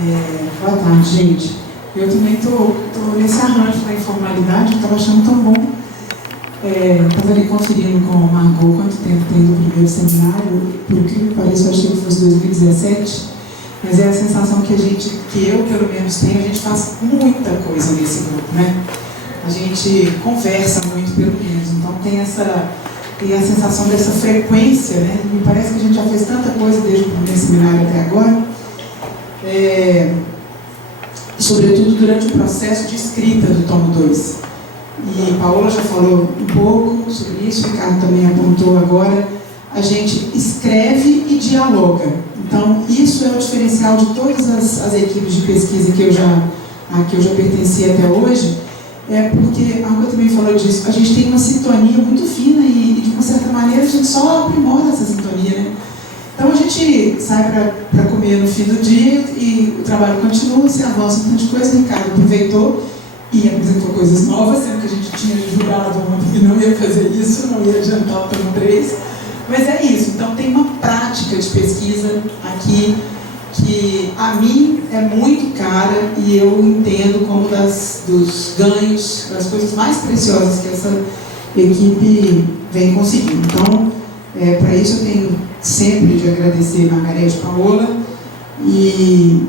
Boa tarde, gente. Eu também estou nesse arranjo da informalidade, estava achando tão bom. Estava ali conferindo com o Margot quanto tempo tem do primeiro seminário. Por que me parece, eu achei que fosse 2017, mas é a sensação que eu pelo menos tenho, a gente faz muita coisa nesse grupo, né? A gente conversa muito, pelo menos, então tem a sensação dessa frequência, né? Me parece que a gente já fez tanta coisa desde o primeiro seminário até agora. Sobretudo durante o processo de escrita do tomo 2. E Paola já falou um pouco sobre isso, o Ricardo também apontou agora. A gente escreve e dialoga. Então, isso é o diferencial de todas as equipes de pesquisa que eu já pertenci até hoje, porque a Margot também falou disso, a gente tem uma sintonia muito fina e de uma certa maneira, a gente só aprimora essa sintonia, né? Então a gente sai para comer no fim do dia e o trabalho continua, se avança um monte de coisa. O Ricardo aproveitou e apresentou coisas novas, sendo que a gente tinha jurado ontem que não ia fazer isso, não ia adiantar o tomo 3. Mas é isso, então tem uma prática de pesquisa aqui que a mim é muito cara e eu entendo como dos ganhos, das coisas mais preciosas que essa equipe vem conseguindo. Então, para isso eu tenho sempre de agradecer Margarete e Paola e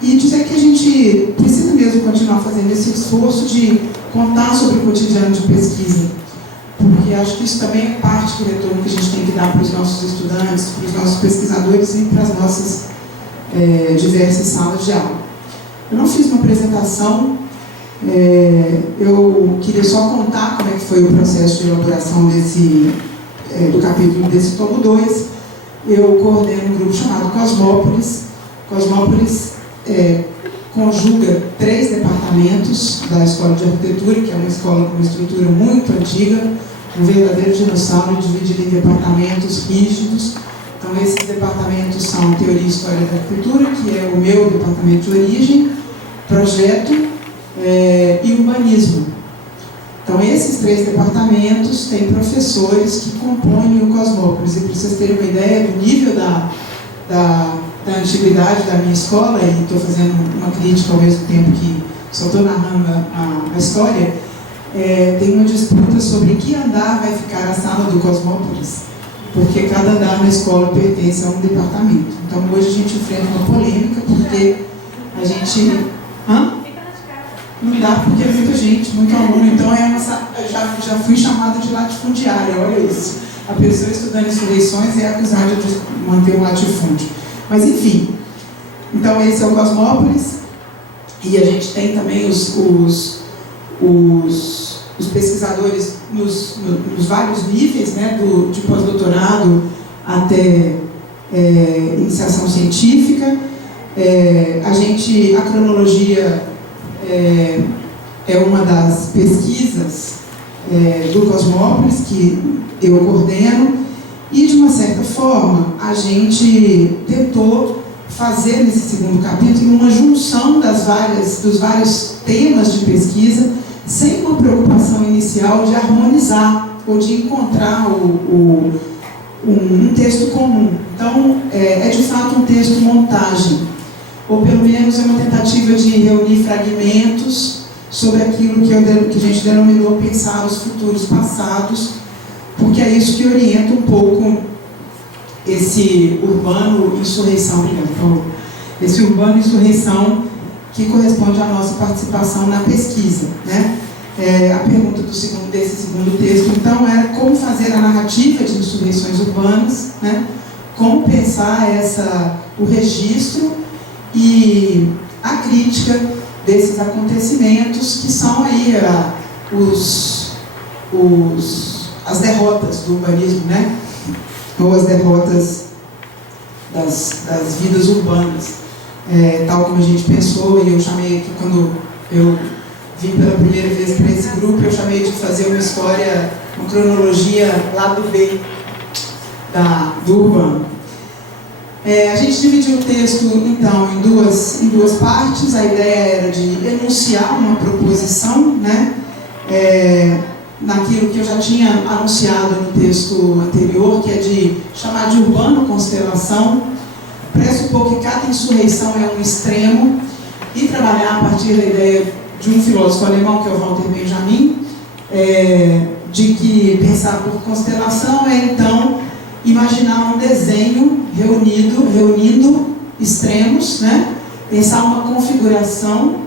dizer que a gente precisa mesmo continuar fazendo esse esforço de contar sobre o cotidiano de pesquisa, porque acho que isso também é parte do retorno que a gente tem que dar para os nossos estudantes, para os nossos pesquisadores e para as nossas diversas salas de aula. Eu não fiz uma apresentação, eu queria só contar como é que foi o processo de elaboração do capítulo desse tomo 2. Eu coordeno um grupo chamado Cosmópolis. Cosmópolis conjuga 3 departamentos da Escola de Arquitetura, que é uma escola com uma estrutura muito antiga, um verdadeiro dinossauro, dividido em departamentos rígidos. Então, esses departamentos são Teoria e História da Arquitetura, que é o meu departamento de origem, Projeto e Urbanismo. Então, esses 3 departamentos têm professores que compõem o Cosmópolis. E para vocês terem uma ideia do nível da antiguidade da minha escola, e estou fazendo uma crítica ao mesmo tempo que só estou narrando a história, tem uma disputa sobre em que andar vai ficar a sala do Cosmópolis, porque cada andar na escola pertence a um departamento. Então, hoje a gente enfrenta uma polêmica, porque a gente... Não dá, porque é muita gente, muito aluno. Então, já fui chamada de latifundiária, olha isso. A pessoa estudando insurreições é acusada de manter um latifúndio. Mas, enfim. Então, esse é o Cosmópolis. E a gente tem também os pesquisadores nos vários níveis, né, de pós-doutorado até iniciação científica. A cronologia é uma das pesquisas do Cosmópolis que eu coordeno, e de uma certa forma a gente tentou fazer nesse segundo capítulo uma junção dos vários temas de pesquisa, sem uma preocupação inicial de harmonizar ou de encontrar um texto comum. Então, é de fato um texto montagem, ou pelo menos é uma tentativa de reunir fragmentos sobre aquilo que a gente denominou pensar os futuros passados, porque é isso que orienta um pouco esse urbano insurreição, esse urbano insurreição que corresponde à nossa participação na pesquisa, né? A pergunta desse segundo texto, então, era como fazer a narrativa de insurreições urbanas, né? Como pensar o registro e a crítica desses acontecimentos, que são aí as derrotas do urbanismo, né? Ou as derrotas das vidas urbanas, tal como a gente pensou. E eu chamei aqui, quando eu vim pela primeira vez para esse grupo, eu chamei de fazer uma história, uma cronologia lado B do urbano. A gente dividiu o texto, então, em duas partes. A ideia era de enunciar uma proposição, né, naquilo que eu já tinha anunciado no texto anterior, que é de chamar de urbano constelação, pressupor que cada insurreição é um extremo e trabalhar a partir da ideia de um filósofo alemão, que é o Walter Benjamin, de que pensar por constelação é, então, imaginar um desenho reunindo extremos, né? Pensar uma configuração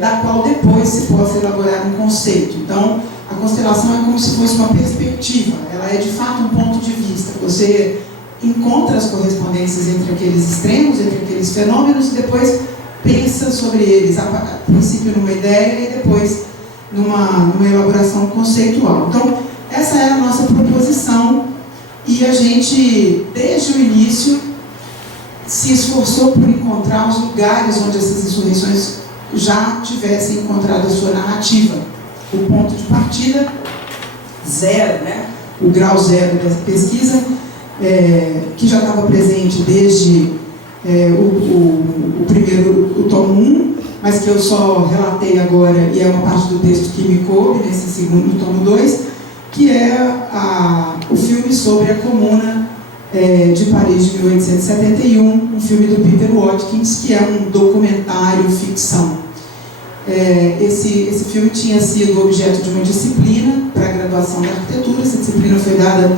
da qual depois se possa elaborar um conceito. Então, a constelação é como se fosse uma perspectiva, ela é de fato um ponto de vista. Você encontra as correspondências entre aqueles extremos, entre aqueles fenômenos, e depois pensa sobre eles, a princípio numa ideia e depois numa elaboração conceitual. Então, essa era a nossa proposição e a gente, desde o início, se esforçou por encontrar os lugares onde essas insurreições já tivessem encontrado a sua narrativa. O ponto de partida zero, né? O grau zero dessa pesquisa, que já estava presente desde o tomo 1, mas que eu só relatei agora, e é uma parte do texto que me coube nesse segundo tomo 2, que é o filme sobre a Comuna de Paris de 1871, um filme do Peter Watkins, que é um documentário ficção. Esse filme tinha sido objeto de uma disciplina para a graduação da arquitetura. Essa disciplina foi dada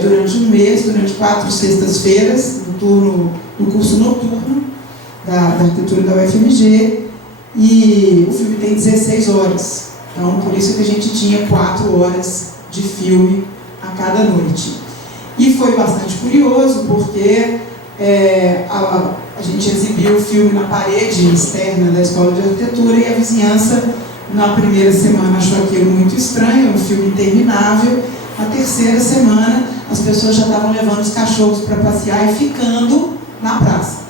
durante um mês, durante 4 sextas-feiras, no curso noturno da arquitetura da UFMG, e o filme tem 16 horas. Então, por isso que a gente tinha 4 horas de filme a cada noite. E foi bastante curioso, porque a gente exibiu o filme na parede externa da Escola de Arquitetura e a vizinhança, na primeira semana, achou aquilo muito estranho, um filme interminável. Na terceira semana, as pessoas já estavam levando os cachorros para passear e ficando na praça.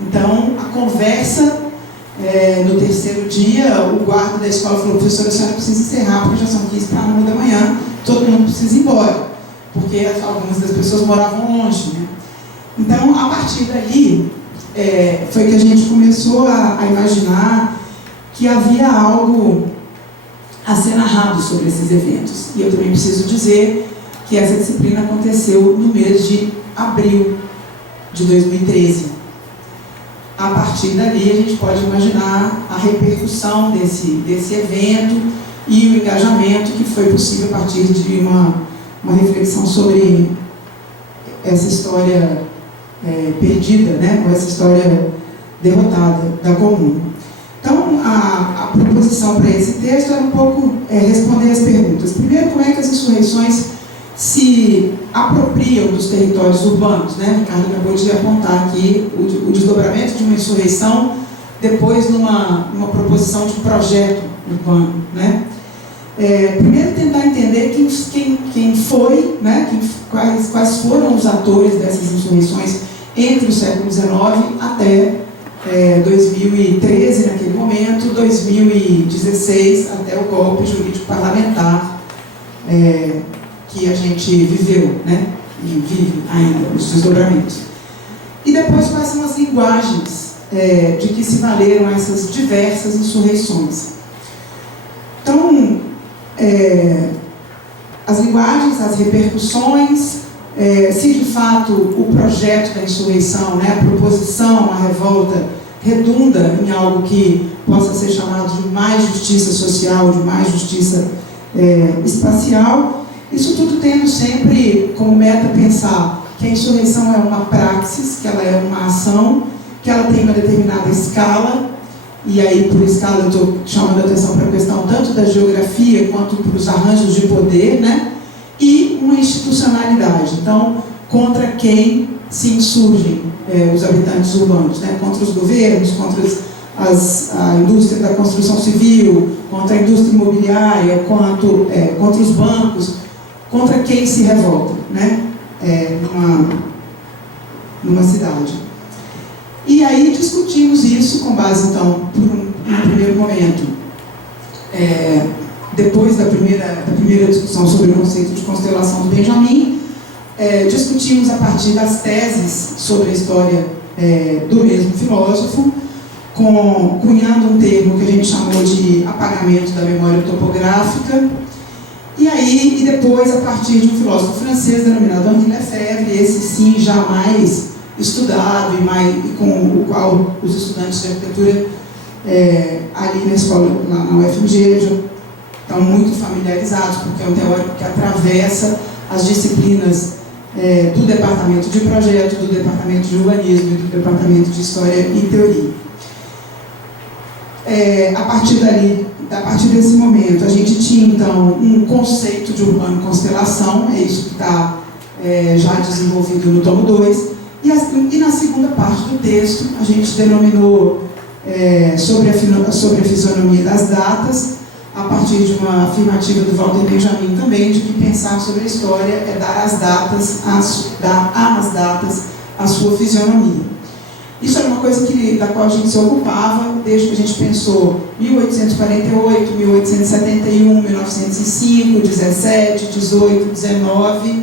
Então, a conversa, no terceiro dia, o guarda da escola falou: professora, a senhora precisa encerrar, porque já são 15 para a 1 da manhã, todo mundo precisa ir embora, porque algumas das pessoas moravam longe, né? Então, a partir dali, foi que a gente começou a imaginar que havia algo a ser narrado sobre esses eventos. E eu também preciso dizer que essa disciplina aconteceu no mês de abril de 2013. A partir dali, a gente pode imaginar a repercussão desse evento e o engajamento que foi possível a partir de uma reflexão sobre essa história perdida, né? Ou essa história derrotada da Comuna. Então, a proposição para esse texto era um pouco responder as perguntas. Primeiro, como é que as insurreições se apropriam dos territórios urbanos, né? O Ricardo acabou de apontar aqui o desdobramento de uma insurreição depois numa proposição de um projeto urbano, né? Primeiro, tentar entender quem foi, né? Quais foram os atores dessas insurreições entre o século XIX até 2013, naquele momento, 2016, até o golpe jurídico parlamentar que a gente viveu, né? E vive ainda, os desdobramentos. E depois, quais são as linguagens de que se valeram essas diversas insurreições. Então, as linguagens, as repercussões, se de fato o projeto da insurreição, né, a proposição, a revolta, redunda em algo que possa ser chamado de mais justiça social, de mais justiça espacial, isso tudo tendo sempre como meta pensar que a insurreição é uma praxis, que ela é uma ação, que ela tem uma determinada escala, e aí por escala eu estou chamando a atenção para a questão tanto da geografia quanto para os arranjos de poder, né? E uma institucionalidade. Então, contra quem se insurgem os habitantes urbanos, né? Contra os governos, contra a indústria da construção civil, contra a indústria imobiliária, contra os bancos, contra quem se revolta, né? Numa cidade. E aí discutimos isso com base, então, no primeiro momento, depois da primeira discussão sobre o conceito de constelação do Benjamin, discutimos a partir das teses sobre a história do mesmo filósofo, cunhando um termo que a gente chamou de apagamento da memória topográfica, e depois, a partir de um filósofo francês denominado Henri Lefebvre, esse sim jamais estudado e com o qual os estudantes de arquitetura ali na escola, na UFMG, já estão muito familiarizados, porque é um teórico que atravessa as disciplinas do departamento de projeto, do departamento de urbanismo e do departamento de história e teoria. A partir desse momento, a gente tinha então um conceito de urbano constelação, é isso que está já desenvolvido no tomo 2, e na segunda parte do texto a gente denominou sobre a fisionomia das datas, a partir de uma afirmativa do Walter Benjamin também, de que pensar sobre a história é dar às datas a sua fisionomia. Isso era uma coisa da qual a gente se ocupava desde que a gente pensou 1848, 1871, 1905, 17, 18, 19,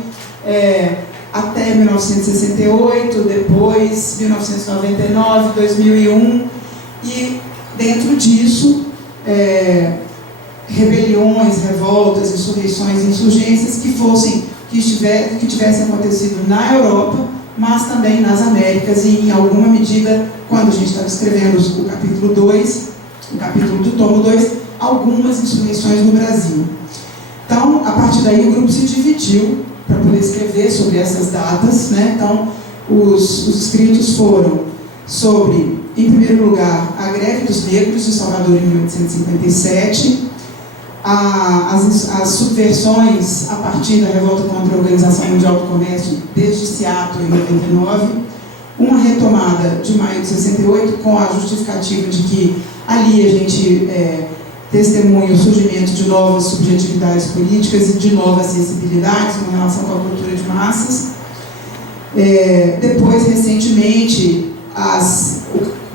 até 1968, depois 1999, 2001, e dentro disso, rebeliões, revoltas, insurreições, insurgências que tivessem acontecido na Europa, mas também nas Américas e, em alguma medida, quando a gente estava escrevendo o capítulo 2, o capítulo do tomo 2, algumas insurreições no Brasil. Então, a partir daí, o grupo se dividiu para poder escrever sobre essas datas, né? Então, os escritos foram sobre, em primeiro lugar, a greve dos negros de Salvador em 1857, as subversões a partir da revolta contra a Organização Mundial do Comércio desde Seattle em 99, uma retomada de maio de 68 com a justificativa de que ali a gente testemunha o surgimento de novas subjetividades políticas e de novas sensibilidades em relação com a cultura de massas. Depois, recentemente,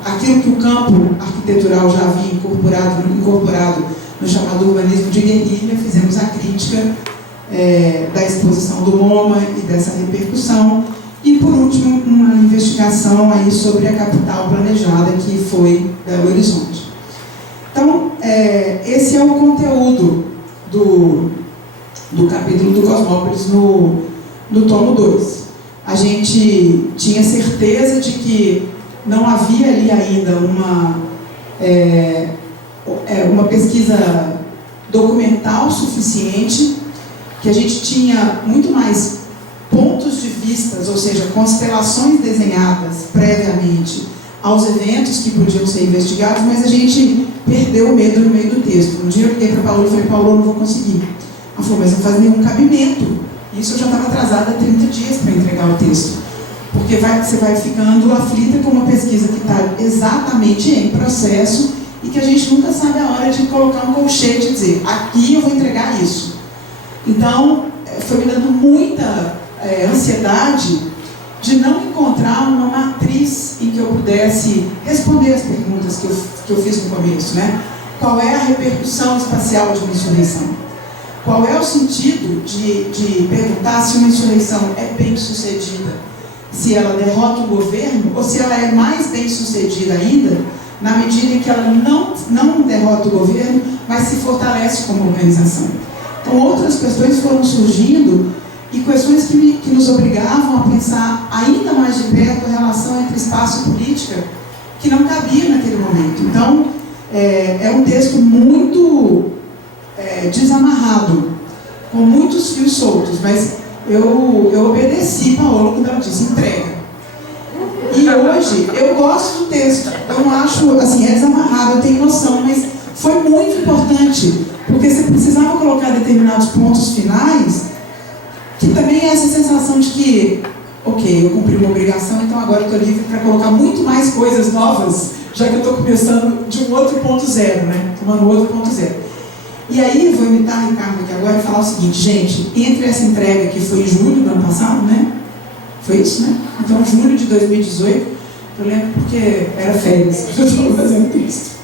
aquilo que o campo arquitetural já havia incorporado no chamado urbanismo de guerrilha, fizemos a crítica da exposição do MoMA e dessa repercussão, e por último uma investigação aí sobre a capital planejada, que foi Belo Horizonte. Então, esse é o conteúdo do capítulo do Cosmópolis no tomo 2. A gente tinha certeza de que não havia ali ainda uma pesquisa documental suficiente, que a gente tinha muito mais pontos de vistas, ou seja, constelações desenhadas previamente aos eventos que podiam ser investigados, mas a gente perdeu o medo no meio do texto. Um dia eu liguei para a Paola e falei: Paola, eu não vou conseguir. Ela falou: mas não faz nenhum cabimento. Isso eu já estava atrasada há 30 dias para entregar o texto. Porque você vai ficando aflita com uma pesquisa que está exatamente em processo e que a gente nunca sabe a hora de colocar um colchete e dizer: aqui eu vou entregar isso. Então, foi me dando muita ansiedade de não encontrar uma matriz em que eu pudesse responder as perguntas que eu fiz no começo, né? Qual é a repercussão espacial de uma insurreição? Qual é o sentido de perguntar se uma insurreição é bem sucedida, se ela derrota o governo, ou se ela é mais bem sucedida ainda, na medida em que ela não derrota o governo, mas se fortalece como organização. Então, outras questões foram surgindo, e questões que nos obrigavam a pensar ainda mais de perto a relação entre espaço e política, que não cabia naquele momento. Então, é um texto muito desamarrado, com muitos fios soltos, mas eu obedeci Paola quando ela disse: entrega. E hoje eu gosto do texto, eu não acho, assim, é desamarrado, eu tenho noção, mas foi muito importante, porque você precisava colocar determinados pontos finais, que também é essa sensação de que, ok, eu cumpri uma obrigação, então agora eu estou livre para colocar muito mais coisas novas, já que eu estou começando de um outro ponto zero, né? Tomando outro ponto zero. E aí, vou imitar a Ricardo aqui agora e falar o seguinte: gente, entre essa entrega que foi em julho do ano passado, né? Foi isso, né? Então, julho de 2018, eu lembro porque era férias, eu estou fazendo texto.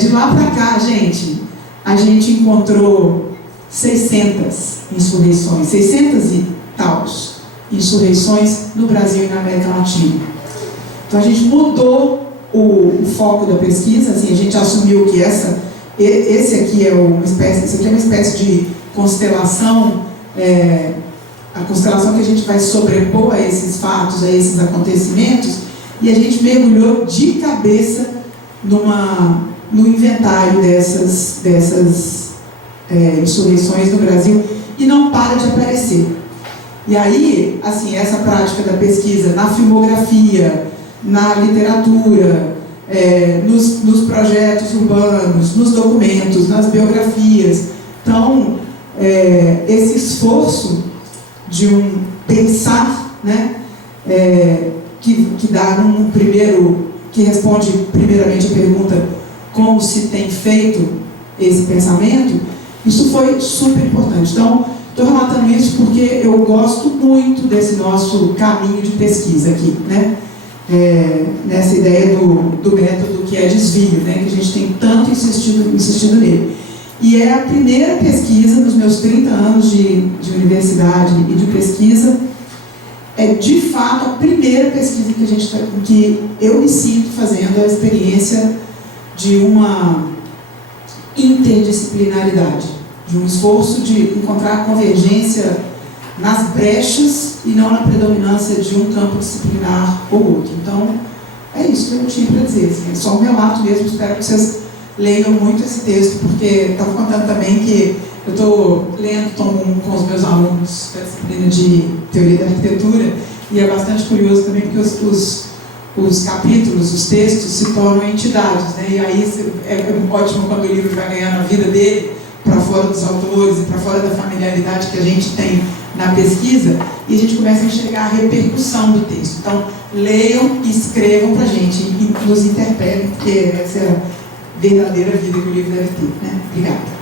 De lá para cá, gente, a gente encontrou 600 insurreições, 600 e taus insurreições no Brasil e na América Latina. Então, a gente mudou o foco da pesquisa, assim, a gente assumiu que esse aqui é uma espécie de constelação a constelação que a gente vai sobrepor a esses fatos, a esses acontecimentos, e a gente mergulhou de cabeça no inventário dessas insurreições no Brasil, e não para de aparecer. E aí, assim, essa prática da pesquisa na filmografia, na literatura, nos projetos urbanos, nos documentos, nas biografias. Então, esse esforço de um pensar, né, que dá um primeiro, que responde primeiramente a pergunta como se tem feito esse pensamento, isso foi super importante. Então, estou relatando isso porque eu gosto muito desse nosso caminho de pesquisa aqui, né? Nessa ideia do método que é desvio, né? Que a gente tem tanto insistido nele. E é a primeira pesquisa dos meus 30 anos de universidade e de pesquisa, é de fato a primeira pesquisa que eu me sinto fazendo a experiência de uma interdisciplinaridade, de um esforço de encontrar convergência nas brechas e não na predominância de um campo disciplinar ou outro. Então, é isso que eu tinha para dizer. Assim, é só um relato mesmo, espero que vocês leiam muito esse texto, porque estava contando também que eu estou lendo com os meus alunos da disciplina de Teoria da Arquitetura, e é bastante curioso também porque os capítulos, os textos se tornam entidades, né? E aí é ótimo quando o livro vai ganhando a vida dele para fora dos autores e para fora da familiaridade que a gente tem na pesquisa, e a gente começa a enxergar a repercussão do texto. Então, leiam e escrevam para a gente e nos interpelem, porque essa é a verdadeira vida que o livro deve ter, né? Obrigada.